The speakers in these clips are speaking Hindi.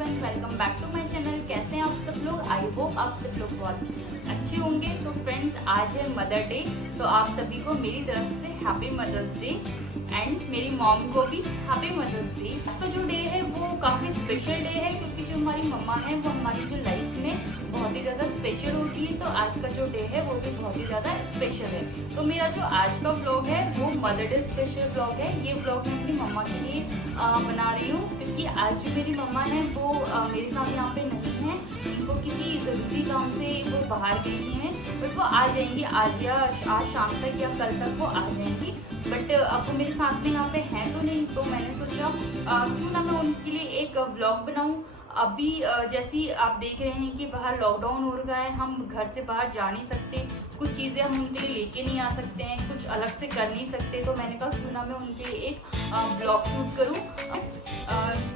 Everyone, welcome back to my channel. कैसे हैं आप सब लोग? आई होप आप सब लोग बहुत अच्छे होंगे। तो फ्रेंड्स, आज है मदर डे, तो आप सभी को मेरी तरफ से हैप्पी मदर्स डे एंड मेरी मॉम को भी हैप्पी मदर्स डे। आज का जो डे है वो काफ़ी स्पेशल डे है, क्योंकि जो हमारी मम्मा है वो हमारी जो लाइफ में बहुत ही ज़्यादा स्पेशल होती है। तो आज का जो डे है वो भी बहुत ही ज़्यादा स्पेशल है। तो मेरा जो आज का व्लॉग है वो मदर डे स्पेशल व्लॉग है। ये व्लॉग मैं अपनी मम्मा के लिए बना रही हूँ, क्योंकि आज जो मेरी मम्मा है वो मेरे साथ यहाँ पे नहीं है। उनको किसी ज़रूरी काम से वो बाहर गई हैं, बट वो आ जाएंगी आज शाम तक या कल तक वो आ जाएंगी। बट अब वो मेरे साथ में यहाँ पे हैं तो नहीं, तो मैंने सोचा क्यों ना मैं उनके लिए एक व्लॉग बनाऊँ। अभी जैसी आप देख रहे हैं कि बाहर लॉकडाउन हो रहा है, हम घर से बाहर जा नहीं सकते, कुछ चीज़ें हम उनके लिए लेके नहीं आ सकते हैं, कुछ अलग से कर नहीं सकते। तो मैंने कहा क्यों ना मैं उनके लिए एक ब्लॉग शूट करूं।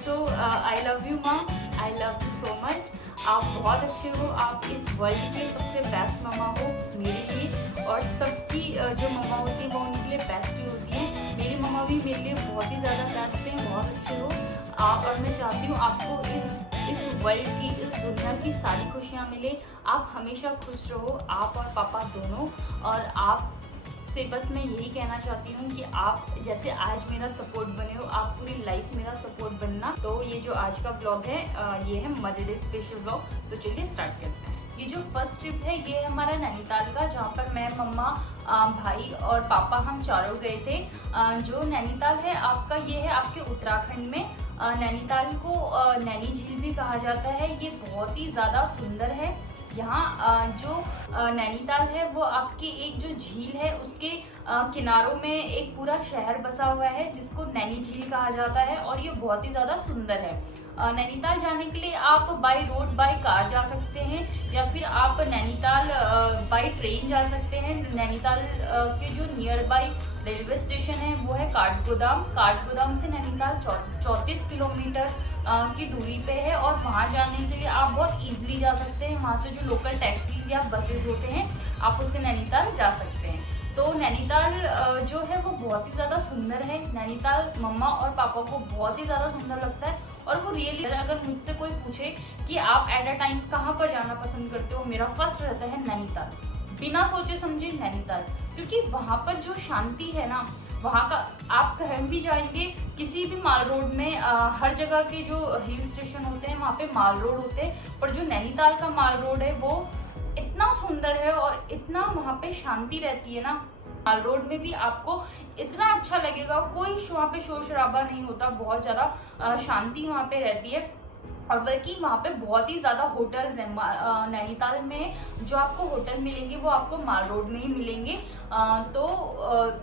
तो आई लव यू माँ, I love you so much. आप बहुत अच्छे हो, आप इस वर्ल्ड के सबसे बेस्ट मम्मा हो मेरे लिए। और सबकी जो मम्मा होती है वो उनके लिए बेस्ट ही होती है। मेरी मम्मा भी मेरे लिए बहुत ही ज़्यादा बेस्ट है, बहुत अच्छे हो आप। और मैं चाहती हूँ आपको इस वर्ल्ड की, इस दुनिया की सारी खुशियाँ मिले। आप हमेशा खुश रहो, आप और पापा दोनों। और आप से बस मैं यही कहना चाहती हूँ कि आप जैसे आज मेरा सपोर्ट बने हो, आप पूरी लाइफ मेरा सपोर्ट बनना। तो ये जो आज का व्लॉग है ये है मदर डे स्पेशल व्लॉग। तो चलिए स्टार्ट करते हैं। ये जो फर्स्ट ट्रिप है ये है हमारा नैनीताल का, जहाँ पर मैं, मम्मा, भाई और पापा हम चारों गए थे। जो नैनीताल है आपका, ये है आपके उत्तराखंड में। नैनीताल को नैनी झील भी कहा जाता है। ये बहुत ही ज़्यादा सुंदर है। यहाँ जो नैनीताल है वो आपकी एक जो झील है उसके किनारों में एक पूरा शहर बसा हुआ है, जिसको नैनी झील कहा जाता है। और ये बहुत ही ज़्यादा सुंदर है। नैनीताल जाने के लिए आप बाय रोड बाय कार जा सकते हैं, या फिर आप नैनीताल बाय ट्रेन जा सकते हैं। नैनीताल के जो नियर बाय रेलवे स्टेशन है वो है काठगोदाम। काठगोदाम से नैनीताल 34 किलोमीटर की दूरी पे है। और वहाँ जाने के लिए आप बहुत इजीली जा सकते हैं। वहाँ से जो लोकल टैक्सी या बसेज होते हैं आप उससे नैनीताल जा सकते हैं। तो नैनीताल जो है वो बहुत ही ज़्यादा सुंदर है। नैनीताल मम्मा और पापा को बहुत ही ज़्यादा सुंदर लगता है। और वो रियली, अगर मुझसे कोई पूछे कि आप एट अ टाइम कहाँ पर जाना पसंद करते हो, मेरा फर्स्ट रहता है नैनीताल। बिना सोचे समझे नैनीताल, क्योंकि वहाँ पर जो शांति है ना, वहाँ का आप कहीं भी जाएंगे, किसी भी माल रोड में हर जगह के जो हिल स्टेशन होते हैं वहाँ पे माल रोड होते हैं, पर जो नैनीताल का माल रोड है वो इतना सुंदर है और इतना वहाँ पे शांति रहती है ना। माल रोड में भी आपको इतना अच्छा लगेगा, कोई वहाँ पे शोर शराबा नहीं होता, बहुत ज़्यादा शांति वहाँ पे रहती है। और बल्कि वहाँ पे बहुत ही ज़्यादा होटल्स हैं। नैनीताल में जो आपको होटल मिलेंगे वो आपको माल रोड में ही मिलेंगे।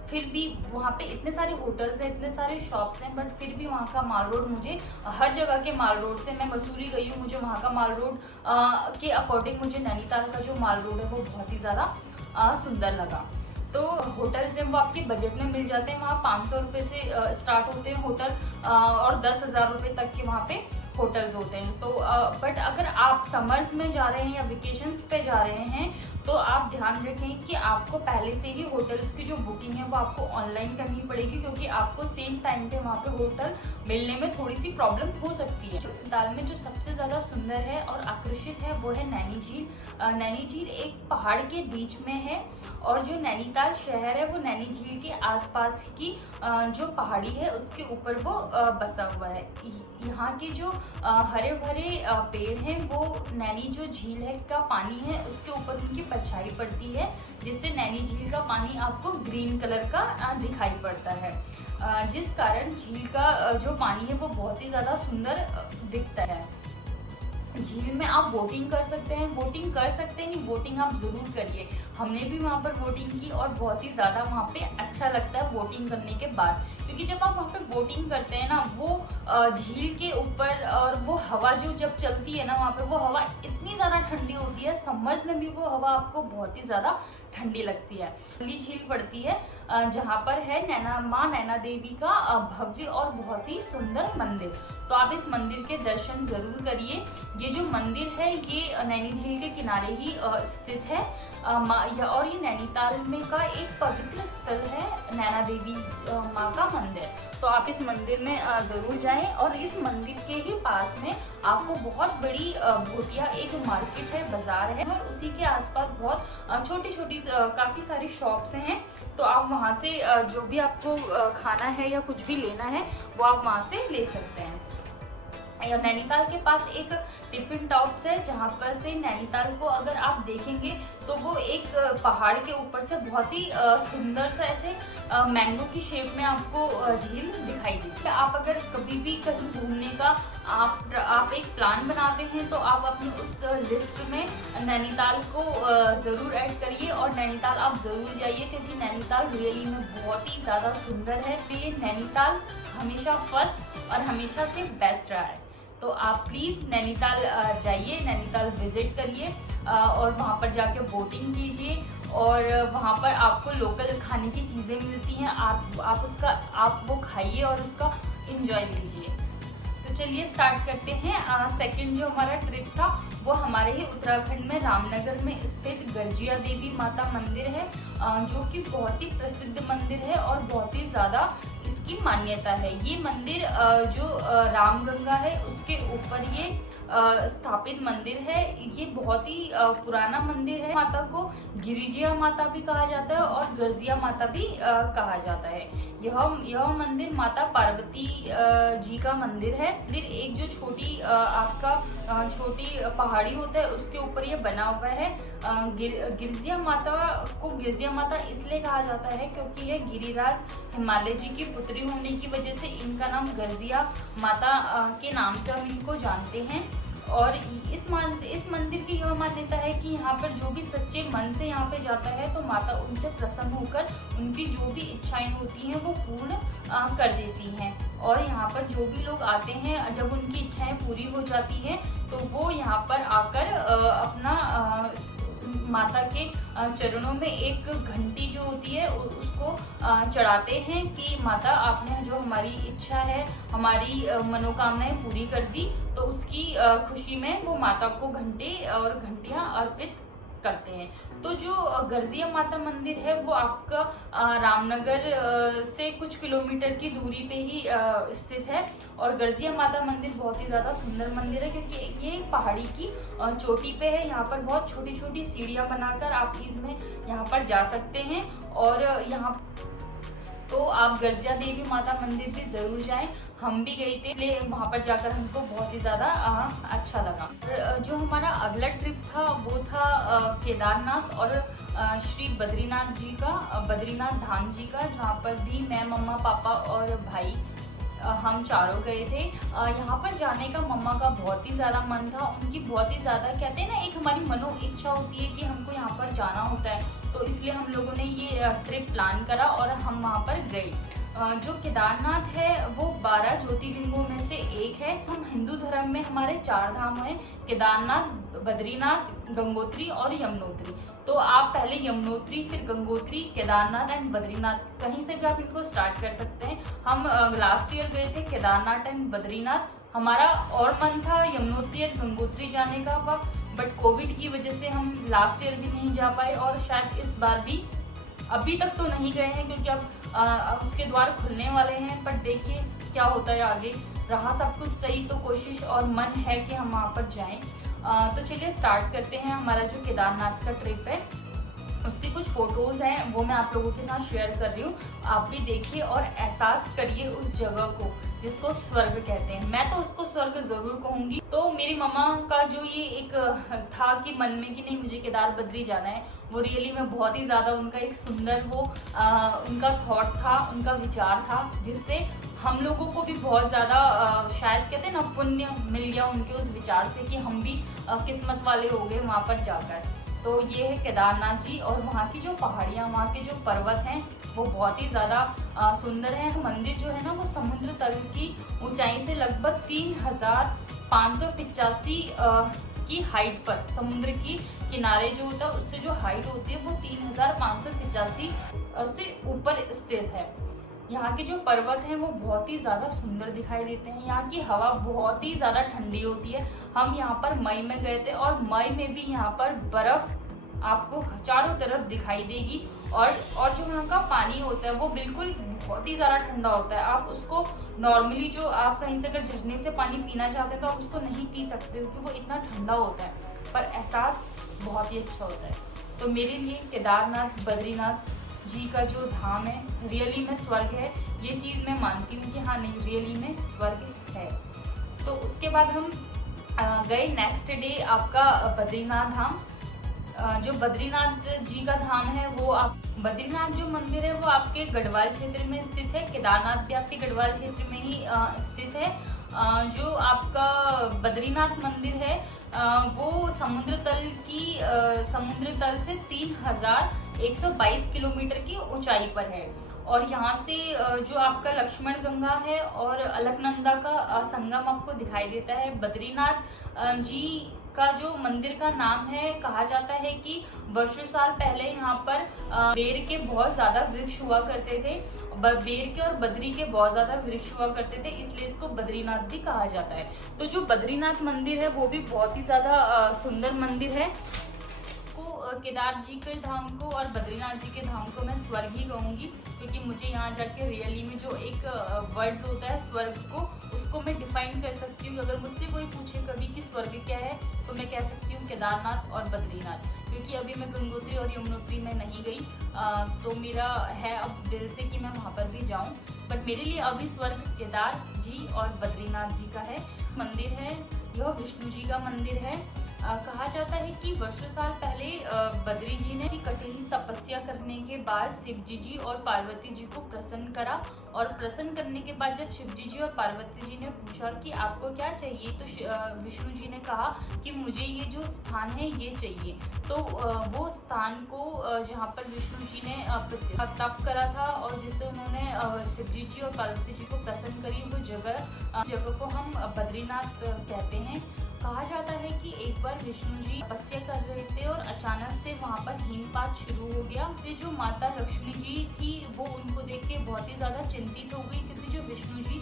फिर भी वहाँ पे इतने सारे होटल्स हैं, इतने सारे शॉप्स हैं, बट फिर भी वहाँ का माल रोड मुझे, हर जगह के माल रोड से, मैं मसूरी गई हूँ, मुझे वहाँ का माल रोड के अकॉर्डिंग मुझे नैनीताल का जो माल रोड है वो बहुत ही ज़्यादा सुंदर लगा। तो होटल्स हैं वो आपके बजट में मिल जाते हैं। वहाँ 500 रुपये से स्टार्ट होते हैं होटल, और 10,000 रुपये तक के वहाँ पे होटल्स होते हैं। तो बट अगर आप समर्स में जा रहे हैं या वेकेशंस पे जा रहे हैं तो आप ध्यान रखें कि आपको पहले से ही होटल्स की जो बुकिंग है वो आपको ऑनलाइन करनी पड़ेगी, क्योंकि आपको सेम टाइम पे वहाँ पे होटल मिलने में थोड़ी सी प्रॉब्लम हो सकती है। नैनीताल में जो सबसे ज़्यादा सुंदर है और आकर्षित है वो है नैनी झील। नैनी झील एक पहाड़ के बीच में है, और जो नैनीताल शहर है वो नैनी झील के आसपास की जो पहाड़ी है उसके ऊपर वो बसा हुआ है। यहाँ के जो हरे भरे पेड़ हैं वो नैनी जो झील है का पानी है उसके ऊपर उनकी परछाई पड़ती है, जिससे नैनी झील का पानी आपको ग्रीन कलर का दिखाई पड़ता है, जिस कारण झील का जो पानी है वो बहुत ही ज़्यादा सुंदर दिखता है। झील में आप बोटिंग कर सकते हैं, बोटिंग कर सकते हैं नहीं, बोटिंग आप ज़रूर करिए। हमने भी वहाँ पर बोटिंग की और बहुत ही ज़्यादा वहाँ पे अच्छा लगता है बोटिंग करने के बाद, क्योंकि जब आप वहाँ पे बोटिंग करते हैं ना, वो झील के ऊपर, और वो हवा जो जब चलती है ना वहाँ पे, वो हवा इतनी ज़्यादा ठंडी होती है। समर में भी वो हवा आपको बहुत ही ज़्यादा ठंडी लगती है। ठंडी झील पड़ती है जहाँ पर है माँ नैना देवी का भव्य और बहुत ही सुंदर मंदिर। तो आप इस मंदिर के दर्शन जरूर करिए। ये जो मंदिर है ये नैनी झील के किनारे ही स्थित है, और ये नैनीताल में का एक पवित्र स्थल है। नैना देवी माँ का मंदिर। तो आप इस मंदिर में जरूर जाएं। और इस मंदिर के ही पास में आपको बहुत बड़ी भोटिया एक मार्केट है, बाजार है, और उसी के आसपास बहुत छोटी छोटी काफी सारी शॉप्स हैं। तो आप वहां से जो भी आपको खाना है या कुछ भी लेना है वो आप वहां से ले सकते हैं। नैनीताल के पास एक टिफिन टॉप्स है, जहाँ पर से नैनीताल को अगर आप देखेंगे तो वो एक पहाड़ के ऊपर से बहुत ही सुंदर सा ऐसे मैंगो की शेप में आपको झील दिखाई देती है। आप अगर कभी भी कहीं घूमने का आप एक प्लान बनाते हैं तो आप अपनी उस लिस्ट में नैनीताल को जरूर ऐड करिए और नैनीताल आप जरूर जाइए, क्योंकि नैनीताल रियली में बहुत ही ज्यादा सुंदर है। तो ये नैनीताल हमेशा फर्स्ट और हमेशा से बेस्ट रहा है। तो आप प्लीज नैनीताल जाइए, नैनीताल विजिट करिए और वहाँ पर जाके बोटिंग कीजिए और वहाँ पर आपको लोकल खाने की चीजें मिलती हैं, आप वो खाइए और उसका एंजॉय कीजिए। तो चलिए स्टार्ट करते हैं। सेकंड जो हमारा ट्रिप था वो हमारे ही उत्तराखंड में रामनगर में स्थित गर्जिया देवी माता मंदिर है, जो कि बहुत ही प्रसिद्ध मंदिर है और बहुत ही ज्यादा इसकी मान्यता है। ये मंदिर जो रामगंगा है उसके ऊपर ये स्थापित मंदिर है। ये बहुत ही पुराना मंदिर है। माता को गिरिजिया माता भी कहा जाता है और गर्जिया माता भी कहा जाता है। यह मंदिर माता पार्वती जी का मंदिर है। फिर एक जो छोटी पहाड़ी होता है उसके ऊपर ये बना हुआ है। गिरजिया माता को गिरजिया माता इसलिए कहा जाता है क्योंकि यह गिरिराज हिमालय जी की पुत्री होने की वजह से इनका नाम गर्जिया माता के नाम से हम इनको जानते हैं। और इस मंदिर की यह मान्यता है कि यहाँ पर जो भी सच्चे मन से यहाँ पे जाता है तो माता उनसे प्रसन्न होकर उनकी जो भी इच्छाएं होती हैं वो पूर्ण कर देती हैं। और यहाँ पर जो भी लोग आते हैं जब उनकी इच्छाएं पूरी हो जाती हैं तो वो यहाँ पर आकर अपना माता के चरणों में एक घंटी जो होती है उसको चढ़ाते हैं कि माता आपने जो हमारी इच्छा है, हमारी मनोकामनाएं पूरी कर दी। तो उसकी खुशी में वो माता को घंटे और घंटियां अर्पित करते हैं। तो जो गर्जिया माता मंदिर है वो आपका रामनगर से कुछ किलोमीटर की दूरी पे ही स्थित है। और गर्जिया माता मंदिर बहुत ही ज्यादा सुंदर मंदिर है क्योंकि ये पहाड़ी की चोटी पे है। यहाँ पर बहुत छोटी छोटी सीढ़ियां बनाकर आप इसमें यहाँ पर जा सकते हैं। और यहाँ तो आप गर्जिया देवी माता मंदिर भी जरूर जाएं। हम भी गए थे, इसलिए वहाँ पर जाकर हमको बहुत ही ज़्यादा अच्छा लगा। जो हमारा अगला ट्रिप था वो था केदारनाथ और श्री बद्रीनाथ जी का, बद्रीनाथ धाम जी का, जहाँ पर भी मैं, मम्मा, पापा और भाई हम चारों गए थे। यहाँ पर जाने का मम्मा का बहुत ही ज़्यादा मन था। उनकी बहुत ही ज़्यादा, कहते हैं ना, एक हमारी मनो इच्छा होती है कि हमको यहाँ पर जाना होता है। तो इसलिए हम लोगों ने ये ट्रिप प्लान करा और हम वहाँ पर गए। जो केदारनाथ है वो 12 ज्योतिर्लिंगों में से एक है। हम हिंदू धर्म में हमारे 4 धाम हैं, केदारनाथ, बद्रीनाथ, गंगोत्री और यमुनोत्री। तो आप पहले यमुनोत्री, फिर गंगोत्री, केदारनाथ एंड बद्रीनाथ, कहीं से भी आप इनको स्टार्ट कर सकते हैं। हम लास्ट ईयर गए थे केदारनाथ एंड बद्रीनाथ। हमारा और मन था यमुनोत्री और गंगोत्री जाने का, बट कोविड की वजह से हम लास्ट ईयर भी नहीं जा पाए और शायद इस बार भी अभी तक तो नहीं गए हैं क्योंकि अब उसके द्वार खुलने वाले हैं। पर देखिए क्या होता है आगे। रहा सब कुछ सही तो कोशिश और मन है कि हम वहाँ पर जाएं। तो चलिए स्टार्ट करते हैं। हमारा जो केदारनाथ का ट्रिप है उसकी कुछ फोटोज हैं वो मैं आप लोगों के साथ शेयर कर रही हूँ। आप भी देखिए और एहसास करिए उस जगह को जिसको स्वर्ग कहते हैं। मैं तो उसको स्वर्ग जरूर कहूंगी। तो मेरी मम्मा का जो ये एक था कि मन में कि नहीं मुझे केदार बद्री जाना है, वो रियली में बहुत ही ज्यादा उनका एक सुंदर वो उनका थॉट था, उनका विचार था, जिससे हम लोगों को भी बहुत ज्यादा शायद कहते हैं ना पुण्य मिल गया उनके उस विचार से कि हम भी किस्मत वाले हो गए वहाँ पर जाकर। तो ये है केदारनाथ जी और वहाँ की जो पहाड़ियाँ, वहाँ के जो पर्वत हैं वो बहुत ही ज़्यादा सुंदर है। मंदिर जो है ना वो समुद्र तल की ऊंचाई से लगभग 3585 की हाइट पर, समुद्र की किनारे जो होता है उससे जो हाइट होती है वो 3585 से ऊपर स्थित है। यहाँ के जो पर्वत हैं वो बहुत ही ज़्यादा सुंदर दिखाई देते हैं। यहाँ की हवा बहुत ही ज़्यादा ठंडी होती है। हम यहाँ पर मई में गए थे और मई में भी यहाँ पर बर्फ आपको चारों तरफ दिखाई देगी। और जो वहाँ का पानी होता है वो बिल्कुल बहुत ही ज़्यादा ठंडा होता है। आप उसको नॉर्मली जो आप कहीं से अगर झरने से पानी पीना चाहते हैं तो आप उसको नहीं पी सकते क्योंकि वो इतना ठंडा होता है, पर एहसास बहुत ही अच्छा होता है। तो मेरे लिए केदारनाथ बद्रीनाथ जी का जो धाम है रियली में स्वर्ग है। ये चीज़ मैं मानती हूँ कि हाँ नहीं, रियली में स्वर्ग है। तो उसके बाद हम गए नेक्स्ट डे आपका बद्रीनाथ धाम। जो बद्रीनाथ जी का धाम है वो आप बद्रीनाथ जो मंदिर है वो आपके गढ़वाल क्षेत्र में स्थित है। केदारनाथ भी आपके गढ़वाल क्षेत्र में ही स्थित है। जो आपका बद्रीनाथ मंदिर है वो समुद्र तल से 3122 किलोमीटर की ऊंचाई पर है। और यहाँ से जो आपका लक्ष्मण गंगा है और अलकनंदा का संगम आपको दिखाई देता है। बद्रीनाथ जी का जो मंदिर का नाम है, कहा जाता है कि वर्षों साल पहले यहाँ पर बेर के बहुत ज्यादा वृक्ष हुआ करते थे। बेर के और बद्री के बहुत ज्यादा वृक्ष हुआ करते थे, इसलिए इसको बद्रीनाथ भी कहा जाता है। तो जो बद्रीनाथ मंदिर है वो भी बहुत ही ज्यादा सुंदर मंदिर है। केदार जी के धाम को और बद्रीनाथ जी के धाम को मैं स्वर्ग ही कहूँगी, क्योंकि मुझे यहाँ जाके रियली में जो एक वर्ड होता है स्वर्ग को, उसको मैं डिफाइन कर सकती हूँ। अगर मुझसे कोई पूछे कभी कि स्वर्ग क्या है तो मैं कह सकती हूँ केदारनाथ और बद्रीनाथ, क्योंकि अभी मैं गंगोत्री और यमुनोत्री में नहीं गई। तो मेरा है अब दिल से कि मैं वहाँ पर भी जाऊँ, बट मेरे लिए अभी स्वर्ग केदार जी और बद्रीनाथ जी का है। मंदिर है यह विष्णु जी का मंदिर है। कहा जाता है कि वर्षों साल पहले बद्री जी ने कठिन तपस्या करने के बाद शिव जी और पार्वती जी को प्रसन्न करा, और प्रसन्न करने के बाद जब शिव जी और पार्वती जी ने पूछा कि आपको क्या चाहिए, तो विष्णु जी ने कहा कि मुझे ये जो स्थान है ये चाहिए। तो वो स्थान को जहाँ पर विष्णु जी ने तप करा था और जिससे उन्होंने शिव जी और पार्वती जी को प्रसन्न करी, वो जगह को हम बद्रीनाथ कहते हैं। कहा जाता है कि एक बार विष्णु जी तपस्या कर रहे थे और अचानक से वहाँ पर हिमपात शुरू हो गया। फिर जो माता लक्ष्मी जी थी वो उनको देख के बहुत ही ज्यादा चिंतित हो गई, क्योंकि जो विष्णु जी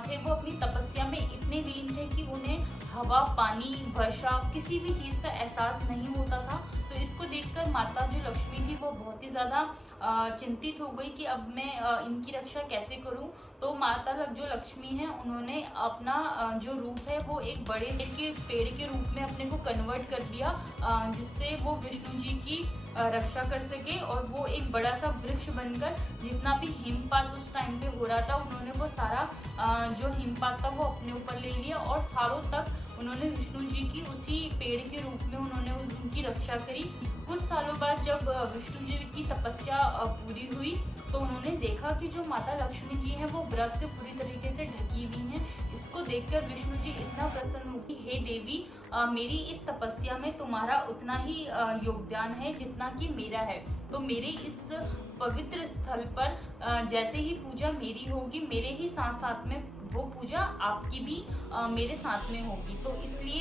थे वो अपनी तपस्या में इतने लीन थे कि उन्हें हवा, पानी, वर्षा, किसी भी चीज का एहसास नहीं होता था। तो इसको देखकर माता जो लक्ष्मी थी वो बहुत ही ज्यादा चिंतित हो गई कि अब मैं इनकी रक्षा कैसे करूं। तो माता जो लक्ष्मी है उन्होंने अपना जो रूप है वो एक बड़े पेड़ के रूप में अपने को कन्वर्ट कर दिया, जिससे वो विष्णु जी की रक्षा कर सके। और वो एक बड़ा सा वृक्ष बनकर जितना भी हिमपात उस टाइम पे हो रहा था उन्होंने वो सारा जो हिमपात था वो अपने ऊपर ले लिया, और सालों तक उन्होंने विष्णु जी की उसी पेड़ के रूप में उन्होंने उनकी रक्षा करी। कुछ सालों बाद जब विष्णु जी की तपस्या पूरी हुई तो उन्होंने देखा कि जो माता लक्ष्मी जी हैं वो बर्फ से पूरी तरीके से ढकी हुई हैं। इसको देखकर विष्णु जी इतना प्रसन्न हुए, हे देवी, मेरी इस तपस्या में तुम्हारा उतना ही योगदान है जितना कि मेरा है। तो मेरे इस पवित्र स्थल पर जैसे ही पूजा मेरी होगी, मेरे ही साथ साथ में वो पूजा आपकी भी मेरे साथ में होगी। तो इसलिए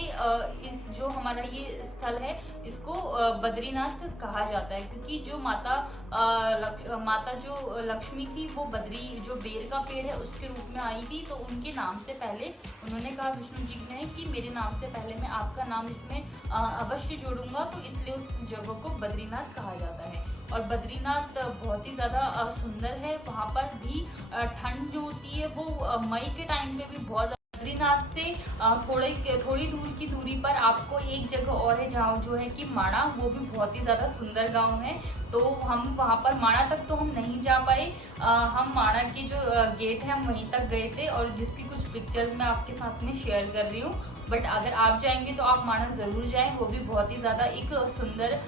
इस जो हमारा ये स्थल है इसको बद्रीनाथ कहा जाता है, क्योंकि जो माता जो लक्ष्मी थी वो बद्री जो बेर का पेड़ है उसके रूप में आई थी। तो उनके नाम से पहले उन्होंने कहा विष्णु जी ने कि मेरे नाम से पहले मैं आपका नाम इसमें अवश्य जोड़ूंगा, तो इसलिए उस जगह को बद्रीनाथ कहा जाता है। और बद्रीनाथ बहुत ही ज़्यादा सुंदर है। वहाँ पर भी ठंड जो होती है वो मई के टाइम पे भी बहुत। बद्रीनाथ से थोड़ी दूर की दूरी पर आपको एक जगह और है जहाँ जो है कि माणा, वो भी बहुत ही ज़्यादा सुंदर गांव है। तो हम वहाँ पर माणा तक तो हम नहीं जा पाए। हम माणा की जो गेट है हम वहीं तक गए थे, और जिसकी कुछ पिक्चर्स मैं आपके साथ में शेयर कर रही हूँ। बट अगर आप जाएंगे तो आप माणा ज़रूर जाएं, वो भी बहुत ही ज़्यादा एक सुंदर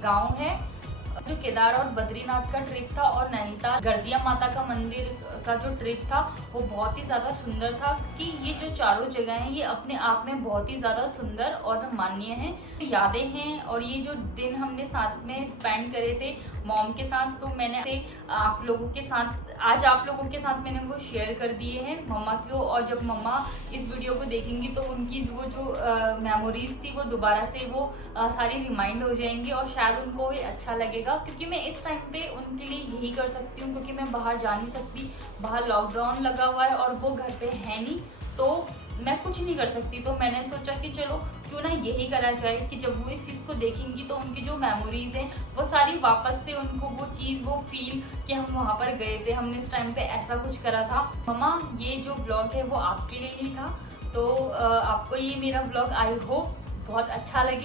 गाँव है। जो केदार और बद्रीनाथ का ट्रिप था और नैनीताल गर्दिया माता का मंदिर का जो ट्रिप था वो बहुत ही ज़्यादा सुंदर था, कि ये जो चारों जगह हैं ये अपने आप में बहुत ही ज़्यादा सुंदर और माननीय हैं, यादें हैं। और ये जो दिन हमने साथ में स्पेंड करे थे मॉम के साथ, तो मैंने आप लोगों के साथ आज आप लोगों के साथ मैंने वो शेयर कर दिए हैं मम्मा को। और जब मम्मा इस वीडियो को देखेंगी तो उनकी वो जो मेमोरीज थी वो दोबारा से वो सारी रिमाइंड हो जाएंगी, और शायद उनको भी अच्छा लगेगा, क्योंकि मैं इस टाइम पे उनके लिए यही कर सकती हूँ, क्योंकि मैं बाहर जा नहीं सकती। बाहर लॉकडाउन लगा हुआ है और वो घर पे है नहीं, तो मैं कुछ नहीं कर सकती। तो मैंने सोचा कि चलो क्यों ना यही करा जाए कि जब वो इस चीज़ को देखेंगी तो उनकी जो मेमोरीज हैं वो सारी वापस से उनको वो चीज़ वो फील कि हम वहाँ पर गए थे, हमने इस टाइम पे ऐसा कुछ करा था। मम्मा ये जो ब्लॉग है वो आपके लिए ही था, तो आपको ये मेरा ब्लॉग आई होप बहुत अच्छा लगे।